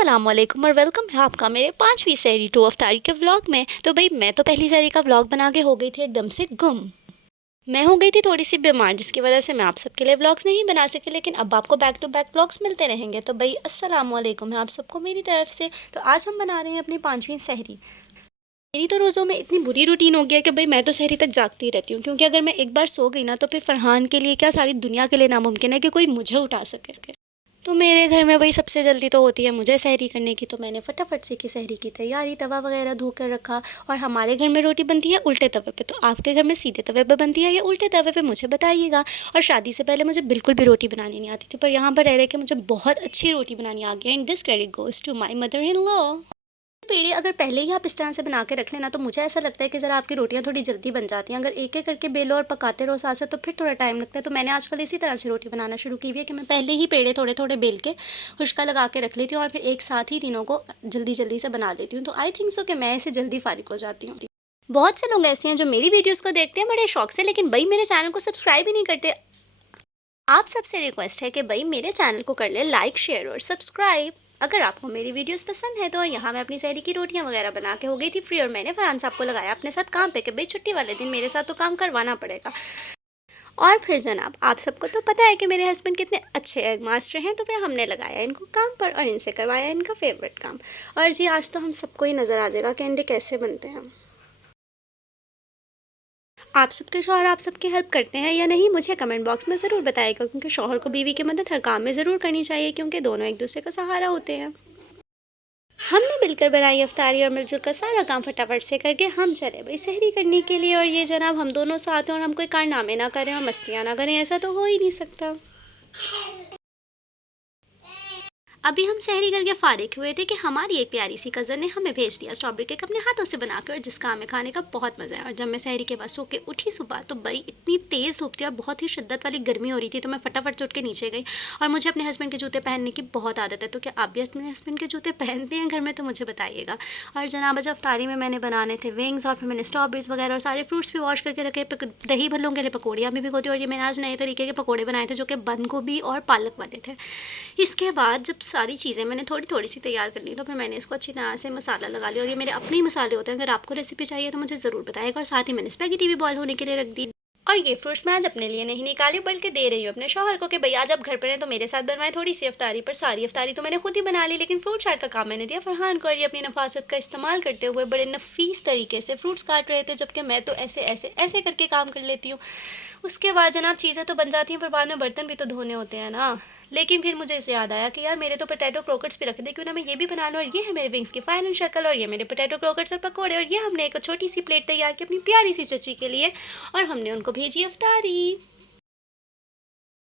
अस्सलामुअलैकुम और वेलकम है आपका मेरे 5वीं सहरी टू अफ्तारी के व्लॉग में। तो भाई मैं तो पहली सहरी का व्लॉग बना के हो गई थी एकदम से गुम। मैं हो गई थी थोड़ी सी बीमार, जिसकी वजह से मैं आप सबके लिए व्लॉग्स नहीं बना सकी, लेकिन अब आपको बैक टू बैक व्लॉग्स मिलते रहेंगे। तो भाई अस्सलामुअलैकुम है आप सबको मेरी तरफ से। तो आज हम बना रहे हैं अपनी 5वीं सहरी। मेरी तो रोज़ों में इतनी बुरी रूटीन हो गया है कि भाई मैं तो सहरी तक जागती रहती हूँ, क्योंकि अगर मैं एक बार सो गई ना तो फिर फरहान के लिए क्या सारी दुनिया के लिए नामुमकिन है कि कोई मुझे उठा सके। तो मेरे घर में भाई सबसे जल्दी तो होती है मुझे सहरी करने की, तो मैंने फटाफट से की सहरी की तैयारी, तवा वगैरह धो कर रखा। और हमारे घर में रोटी बनती है उल्टे तवे पे, तो आपके घर में सीधे तवे पे बनती है या उल्टे तवे पे मुझे बताइएगा। और शादी से पहले मुझे बिल्कुल भी रोटी बनानी नहीं आती थी, पर यहाँ पर रह रहे कि मुझे बहुत अच्छी रोटी बनानी आ गई। And this credit goes to my mother in law. पेड़े अगर पहले ही आप इस तरह से बना के रख लेना, तो मुझे ऐसा लगता है कि ज़रा आपकी रोटियां थोड़ी जल्दी बन जाती हैं। अगर एक एक करके बेलो और पकाते रहो साथ साथ, तो फिर थोड़ा टाइम लगता है। तो मैंने आजकल इसी तरह से रोटी बनाना शुरू की हुई है कि मैं पहले ही पेड़े थोड़े थोड़े बेल के खुश्का लगा के रख लेती हूँ, और फिर एक साथ ही तीनों को जल्दी जल्दी से बना लेती हूँ। तो आई थिंक सो कि मैं इससे जल्दी फारिग हो जाती हूँ। बहुत से लोग ऐसे हैं जो मेरी वीडियोज़ को देखते हैं बड़े शौक से, लेकिन भाई मेरे चैनल को सब्सक्राइब ही नहीं करते। आप सबसे रिक्वेस्ट है कि भाई मेरे चैनल को कर ले लाइक, शेयर और सब्सक्राइब। अगर आपको मेरी वीडियोस पसंद है तो। और यहाँ मैं अपनी सहरी की रोटियां वगैरह बना के हो गई थी फ्री, और मैंने फरहान साहब को लगाया अपने साथ काम पे कि भाई छुट्टी वाले दिन मेरे साथ तो काम करवाना पड़ेगा। और फिर जनाब आप सबको तो पता है कि मेरे हस्बैंड कितने अच्छे एग मास्टर हैं, तो फिर हमने लगाया इनको काम पर और इनसे करवाया इनका फेवरेट काम। और जी आज तो हम सबको ही नज़र आ जाएगा कि अंडे कैसे बनते हैं। आप सबके शौहर आप सबकी हेल्प करते हैं या नहीं, मुझे कमेंट बॉक्स में ज़रूर बताइएगा, क्योंकि शौहर को बीवी की मदद हर काम में ज़रूर करनी चाहिए, क्योंकि दोनों एक दूसरे का सहारा होते हैं। हमने मिलकर बनाई अफ्तारी और मिलजुल कर सारा काम फटाफट से करके हम चले भाई सहरी करने के लिए। और ये जनाब हम दोनों साथ हैं और हम कोई कारनामे ना करें और मस्तियाँ ना करें, ऐसा तो हो ही नहीं सकता। अभी हम सहरी करके फारिग हुए थे कि हमारी एक प्यारी सी कज़न ने हमें भेज दिया स्ट्रॉबेरी केक अपने हाथों से बनाकर, जिसका हमें खाने का बहुत मज़ा है। और जब मैं सहरी के बाद सो के उठी सुबह, तो भाई इतनी तेज़ धूप थी और बहुत ही शिद्दत वाली गर्मी हो रही थी, तो मैं फटाफट से उठ के नीचे गई। और मुझे अपने हस्बैंड के जूते पहनने की बहुत आदत है, तो क्या आप भी अपने हस्बैंड के जूते पहनते हैं घर में, तो मुझे बताइएगा। और जनाब आज अफ्तारी में मैंने बनाने थे विंग्स, और फिर मैंने स्ट्रॉबेरीज वगैरह और सारे फ्रूट्स भी वॉश करके रखे। दही भल्लों के लिए पकौड़ियाँ भी भिगोती, और ये मैंने आज नए तरीके के पकौड़े बनाए थे जो कि बंद गोभी और पालक वाले थे। इसके बाद जब सारी चीज़ें मैंने थोड़ी थोड़ी सी तैयार कर ली, तो फिर मैंने इसको अच्छी तरह से मसाला लगा लिया। और ये मेरे अपने ही मसाले होते हैं, अगर आपको रेसिपी चाहिए तो मुझे ज़रूर बताइएगा। और साथ ही मैंने स्पैगेटी भी बॉयल होने के लिए रख दी। और ये फ्रूट्स मैं आज अपने लिए नहीं निकाली, बल्कि दे रही हूँ अपने शौहर को कि भाई आज आप घर पर हैं तो मेरे साथ बनवाएं थोड़ी सी अफ्तारी। पर सारी अफ्तारी तो मैंने खुद ही बना ली, लेकिन फ्रूट चाट का काम मैंने दिया फरहान को, और ये अपनी नफासत का इस्तेमाल करते हुए बड़े नफीस तरीके से फ्रूट्स काट रहे थे, जबकि मैं तो ऐसे ऐसे ऐसे करके काम कर लेती हूँ। उसके बाद जनाब चीज़ें तो बन जाती हैं, पर बाद में बर्तन भी तो धोने होते हैं ना। लेकिन फिर मुझे इसे याद आया कि यार मेरे तो पोटैटो क्रोकेट्स भी रख दे, क्यों ना मैं ये भी बना लूँ। और ये है मेरे विंग्स की फाइनल शक्ल, और ये मेरे पोटैटो क्रोकेट्स और पकौड़े। और ये हमने एक छोटी सी प्लेट तैयार की अपनी प्यारी सी चची के लिए, और हमने उनको भेजी अफ्तारी।